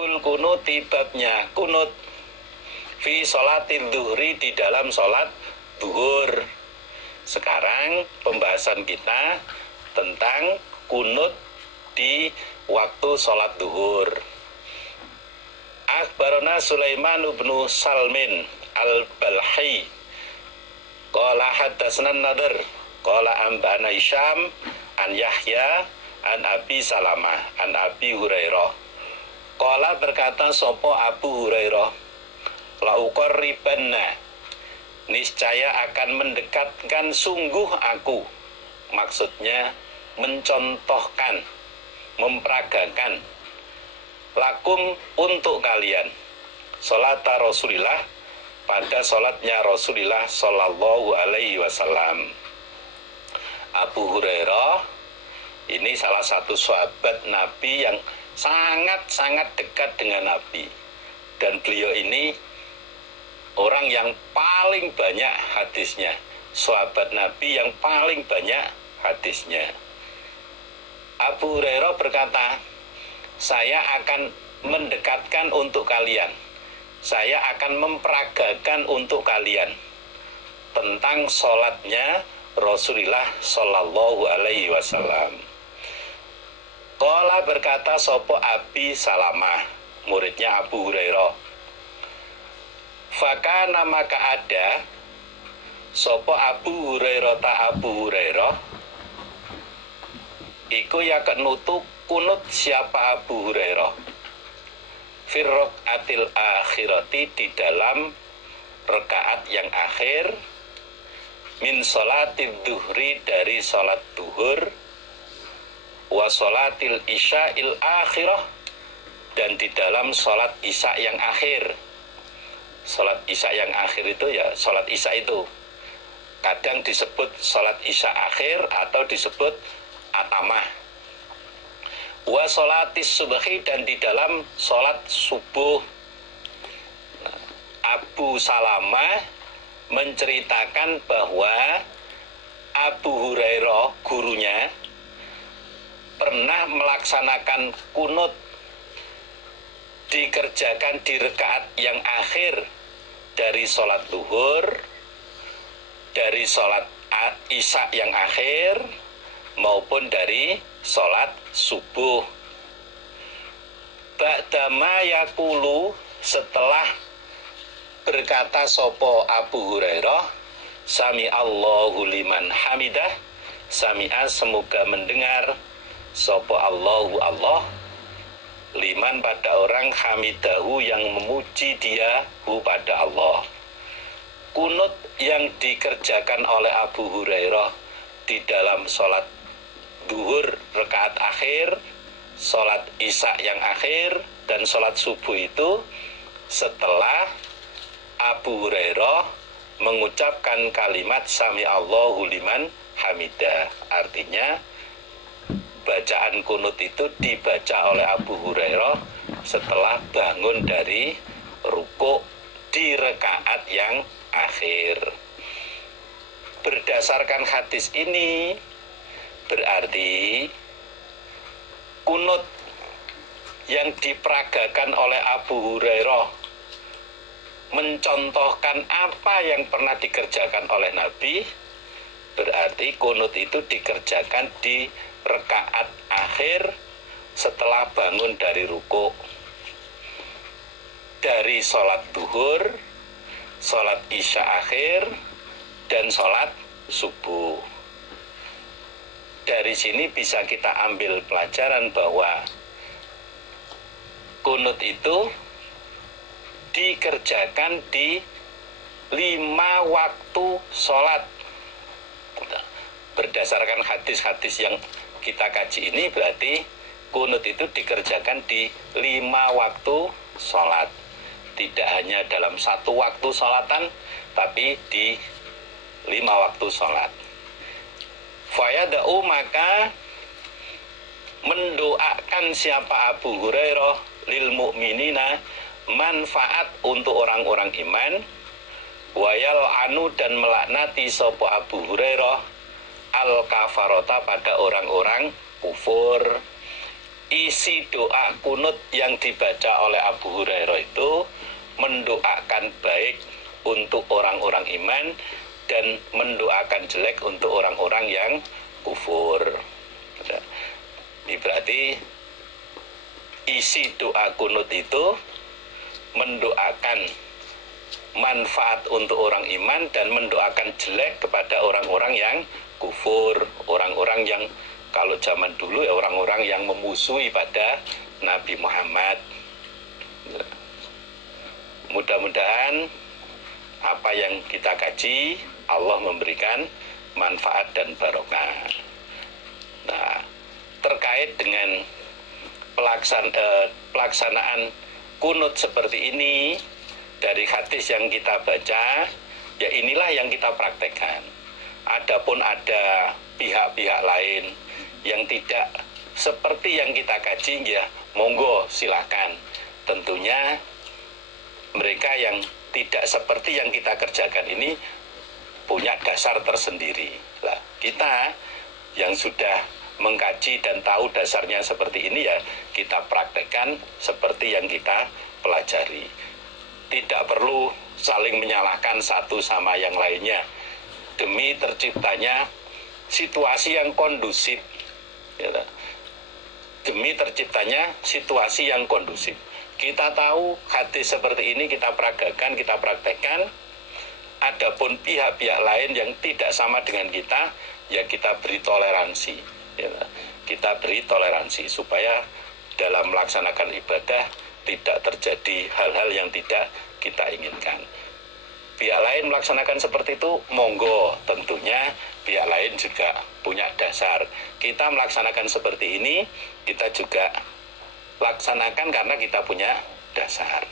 Babul kunuti, babnya kunut fi sholatil duhri, di dalam sholat duhur. Sekarang pembahasan kita tentang kunut di waktu sholat duhur. Akhbarana Sulaiman bin Salmin al-Balhi qala haddatsana Nadhr qala ambana Isyam an Yahya an Abi Salamah an Abi Hurairah. Qala berkata sopo Abu Hurairah, la uqarribanna, niscaya akan mendekatkan sungguh aku, maksudnya mencontohkan, memperagakan, lakum untuk kalian, salata Rasulillah, pada salatnya Rasulullah sallallahu alaihi wasallam. Abu Hurairah ini salah satu sahabat Nabi yang sangat-sangat dekat dengan Nabi, dan beliau ini orang yang paling banyak hadisnya, sahabat Nabi yang paling banyak hadisnya. Abu Hurairah berkata, saya akan mendekatkan untuk kalian, saya akan memperagakan untuk kalian tentang sholatnya Rasulullah sallallahu alaihi wasallam. Qala berkata sopo Abi Salamah, muridnya Abu Hurairah, fakana maka ada sopo Abu Hurairah ta Abu Hurairah iku ya kenutu kunut siapa Abu Hurairah firrok atil akhirati, di dalam rekaat yang akhir, min sholatid duhri, dari sholat duhur, wa sholatil isya'il akhirah, dan di dalam sholat isya yang akhir. Sholat isya yang akhir itu ya sholat isya itu kadang disebut sholat isya akhir atau disebut atamah. Wa sholatis subhi, dan di dalam sholat subuh. Abu Salamah menceritakan bahwa Abu Hurairah, gurunya, pernah melaksanakan kunut, dikerjakan di rekaat yang akhir dari sholat duhur, dari sholat isya yang akhir, maupun dari sholat subuh. Ba'dama yakulu, setelah berkata sopo Abu Hurairah, sami Allahu liman hamidah, sami'a semoga mendengar sopo Allahu Allah, liman pada orang, hamidahu yang memuji dia, hu pada Allah. Kunut yang dikerjakan oleh Abu Hurairah di dalam sholat duhur rakaat akhir, sholat isya yang akhir, dan sholat subuh itu setelah Abu Hurairah mengucapkan kalimat sami Allahu liman hamidah. Artinya bacaan kunut itu dibaca oleh Abu Hurairah setelah bangun dari rukuk di rakaat yang akhir. Berdasarkan hadis ini berarti kunut yang diperagakan oleh Abu Hurairah mencontohkan apa yang pernah dikerjakan oleh Nabi, berarti kunut itu dikerjakan di rakaat akhir setelah bangun dari rukuk, dari sholat duhur, sholat isya akhir, dan sholat subuh. Dari sini bisa kita ambil pelajaran bahwa kunut itu dikerjakan di 5 waktu sholat. Berdasarkan hadis-hadis yang kita kaji ini, berarti kunut itu dikerjakan di 5 waktu sholat. Tidak hanya dalam 1 waktu sholatan, tapi di 5 waktu sholat. Fayada'u, maka mendoakan siapa Abu Hurairah lil mu'minina, manfaat untuk orang-orang iman, wayal anu, dan melaknati sopo Abu Hurairah al kafarota pada orang-orang kufur. isi doa kunut yang dibaca oleh Abu Hurairah itu mendoakan baik untuk orang-orang iman dan mendoakan jelek untuk orang-orang yang kufur. Ini berarti isi doa kunut itu mendoakan manfaat untuk orang iman dan mendoakan jelek kepada orang-orang yang kufur, orang-orang yang kalau zaman dulu ya orang-orang yang memusuhi pada Nabi Muhammad. Mudah-mudahan apa yang kita kaji Allah memberikan manfaat dan barokah. Nah, terkait dengan pelaksanaan kunut seperti ini dari hadis yang kita baca, ya inilah yang kita praktekkan. Adapun ada pihak-pihak lain yang tidak seperti yang kita kaji, ya monggo silakan. Tentunya mereka yang tidak seperti yang kita kerjakan ini punya dasar tersendiri. Lah, kita yang sudah mengkaji dan tahu dasarnya seperti ini, ya kita praktekkan seperti yang kita pelajari. Tidak perlu saling menyalahkan satu sama yang lainnya demi terciptanya situasi yang kondusif, ya, demi terciptanya situasi yang kondusif. Kita tahu hadis seperti ini kita praktekkan. Adapun pihak-pihak lain yang tidak sama dengan kita, ya kita beri toleransi, ya, kita beri toleransi supaya dalam melaksanakan ibadah tidak terjadi hal-hal yang tidak kita inginkan. Pihak lain melaksanakan seperti itu, monggo, tentunya pihak lain juga punya dasar. Kita melaksanakan seperti ini, kita juga laksanakan karena kita punya dasar.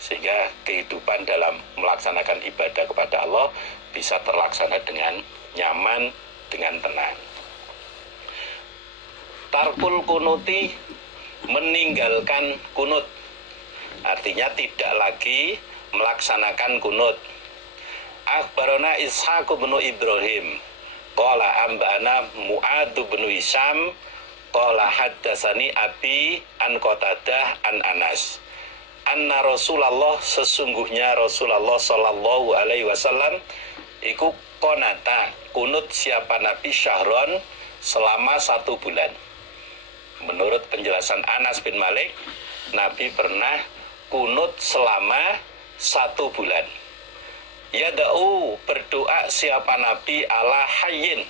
Sehingga kehidupan dalam melaksanakan ibadah kepada Allah bisa terlaksana dengan nyaman, dengan tenang. Tarkul kunuti, meninggalkan kunut, artinya tidak lagi melaksanakan kunut. Akhbarana Ishaq bin Ibrahim qala ambana Mu'ad bin Hisham qala haddatsani abi an Qatadah an Anas anna Rasulullah, sesungguhnya Rasulullah sallallahu alaihi wasallam iku konata kunut siapa Nabi syahron selama 1 bulan. Menurut penjelasan Anas bin Malik, Nabi pernah kunut selama 1 bulan. Yada'u, berdoa siapa Nabi ala hayyin,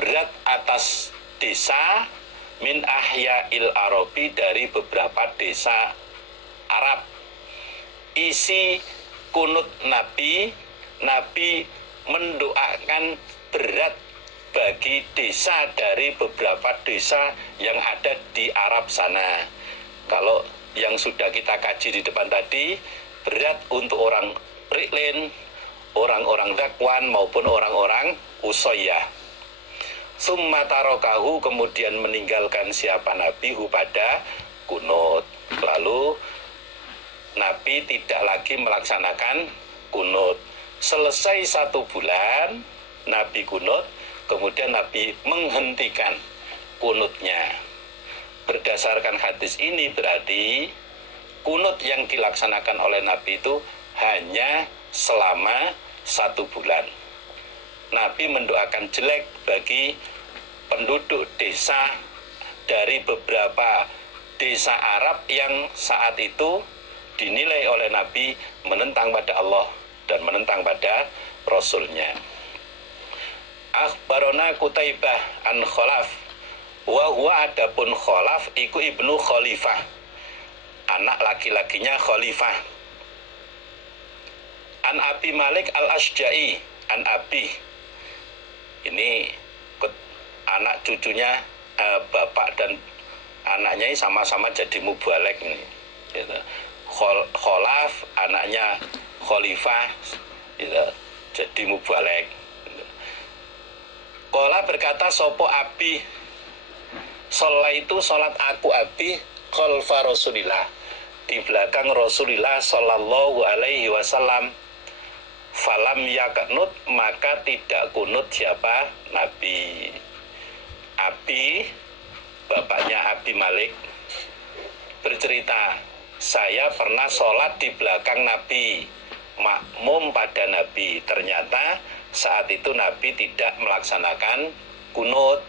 berat atas desa min ahya'il arabi, dari beberapa desa Arab. Isi kunut Nabi mendoakan berat bagi desa dari beberapa desa yang ada di Arab sana. Kalau yang sudah kita kaji di depan tadi, berat untuk orang Riklin, orang-orang Dakwan maupun orang-orang Usayyah. Summa tarokahu, kemudian meninggalkan siapa Nabi pada kunut. Lalu Nabi tidak lagi melaksanakan kunut. Selesai 1 bulan Nabi kunut, kemudian Nabi menghentikan kunutnya. Berdasarkan hadis ini berarti kunut yang dilaksanakan oleh Nabi itu hanya selama 1 bulan. Nabi mendoakan jelek bagi penduduk desa dari beberapa desa Arab yang saat itu dinilai oleh Nabi menentang pada Allah dan menentang pada Rasulnya. Akhbarona Qutaibah an Khalaf wa huwa, adapun Khalaf iku ibnu Khalifah, anak laki-lakinya Khalifah. An Abi Malik al-Asja'i an Abi, ini anak cucunya bapak dan anaknya sama-sama jadi mubalek ini, gitu. Khalaf anaknya Khalifah, gitu, jadi mubalek. Qala berkata sopo Abi, sholat itu sholat aku Abi khalfa Rasulillah, di belakang Rasulullah sallallahu alaihi wasallam. Falam yaknut, maka tidak kunut siapa Nabi. Abi, bapaknya Abi Malik, bercerita, saya pernah sholat di belakang Nabi, makmum pada Nabi. Ternyata saat itu Nabi tidak melaksanakan kunut.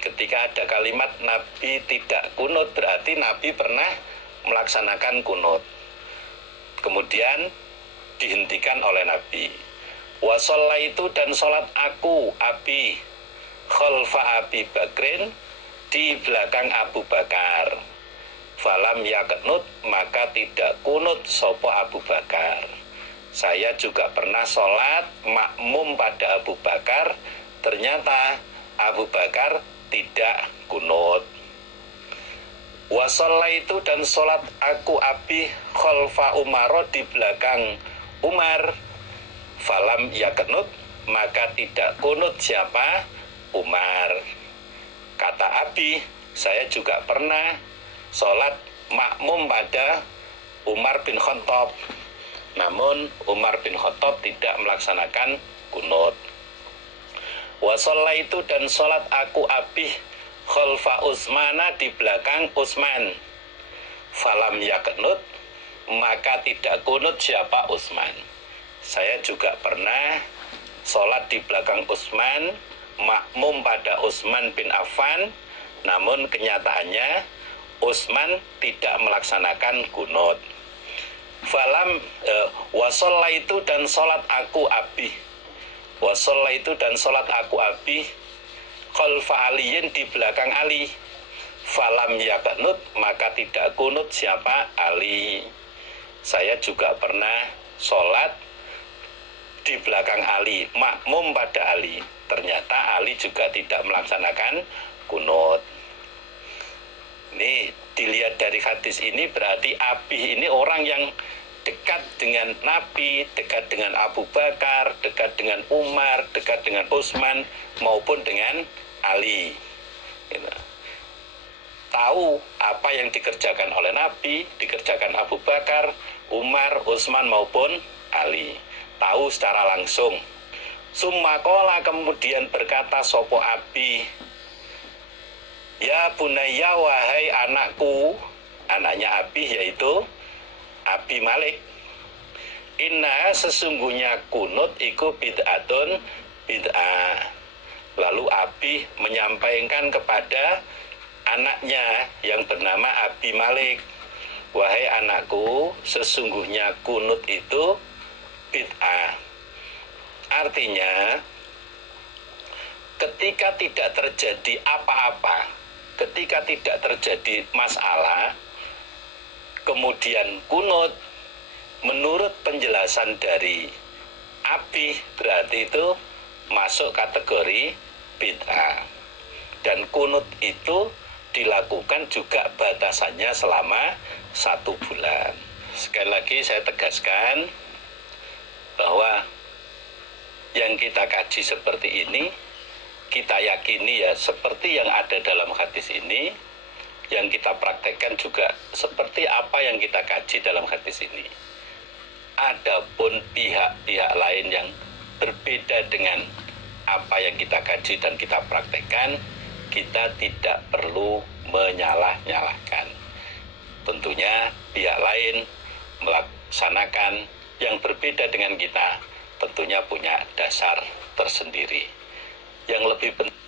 Ketika ada kalimat Nabi tidak kunut, berarti Nabi pernah melaksanakan kunut. Kemudian dihentikan oleh Nabi. Wa shallaitu, dan sholat aku Abi khalfa Abi Bakrin, di belakang Abu Bakar. Falam yaknut, maka tidak kunut sopo Abu Bakar. Saya juga pernah sholat makmum pada Abu Bakar, ternyata Abu Bakar tidak kunut. Wa shallaitu, dan sholat aku Abi khalfa Umar, di belakang Umar. Falam yaknut, maka tidak kunut siapa? Umar. Kata Abi, saya juga pernah sholat makmum pada Umar bin Khattab, namun Umar bin Khattab tidak melaksanakan kunut. Wa shallaitu, dan sholat aku Abi khalfa Utsmana, di belakang Utsman. Falam yaknut, maka tidak kunut siapa? Utsman. Saya juga pernah sholat di belakang Utsman, makmum pada Utsman bin Affan, namun kenyataannya Utsman tidak melaksanakan kunut. Falam wa shallaitu, dan sholat aku Abi, wa shallaitu, dan sholat aku Abi khalfa Aliyin, di belakang Ali. Falam yaknut, maka tidak kunut siapa? Ali. Saya juga pernah sholat di belakang Ali, makmum pada Ali. Ternyata Ali juga tidak melaksanakan kunut. Ini dilihat dari hadis ini, berarti Abi ini orang yang dekat dengan Nabi, dekat dengan Abu Bakar, dekat dengan Umar, dekat dengan Utsman, maupun dengan Ali. Tahu apa yang dikerjakan oleh Nabi, dikerjakan Abu Bakar, Umar, Utsman, maupun Ali. Tahu secara langsung. Summakola, kemudian berkata sopo Abi, ya bunayya, wahai anakku. Anaknya Abi yaitu Abi Malik. Inna, sesungguhnya kunut iku bid'atun, bid'ah. Lalu Abi menyampaikan kepada anaknya yang bernama Abi Malik, wahai anakku, sesungguhnya kunut itu bid'ah. Artinya, ketika tidak terjadi apa-apa, ketika tidak terjadi masalah, kemudian kunut, menurut penjelasan dari Abi, berarti itu masuk kategori bid'ah. Dan kunut itu dilakukan juga batasannya selama 1 bulan. Sekali lagi saya tegaskan bahwa yang kita kaji seperti ini, kita yakini ya seperti yang ada dalam hadis ini, yang kita praktekkan juga seperti apa yang kita kaji dalam hadis ini. Adapun pihak-pihak lain yang berbeda dengan apa yang kita kaji dan kita praktekkan, kita tidak perlu menyalah-nyalahkan. Tentunya pihak lain melaksanakan yang berbeda dengan kita, tentunya punya dasar tersendiri. Yang lebih penting